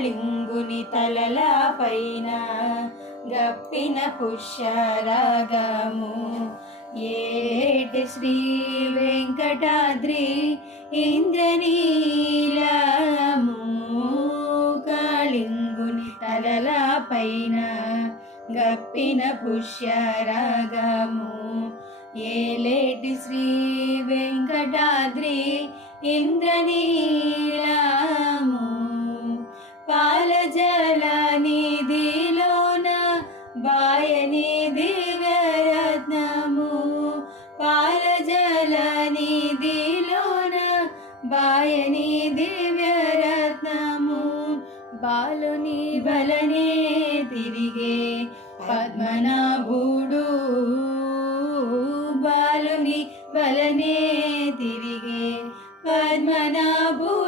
కాళింగుని తలల పైన గప్పిన పుష్యరాగము ఏటి శ్రీ వెంకటాద్రి ఇంద్రనీలము కాళింగుని తలల పైన గప్పిన పుష్యరాగము ఏలేటి శ్రీ వెంకటాద్రి ఇంద్రనీలము పాలజల నిధిలోన బాయని దివ్యరత్నము పాలజల నిధిలోన బాయని దివ్యరత్నము బాలుని బలనే తిరిగే పద్మనాభుడు బాలుని బలనే తిరిగే పద్మనాభుడు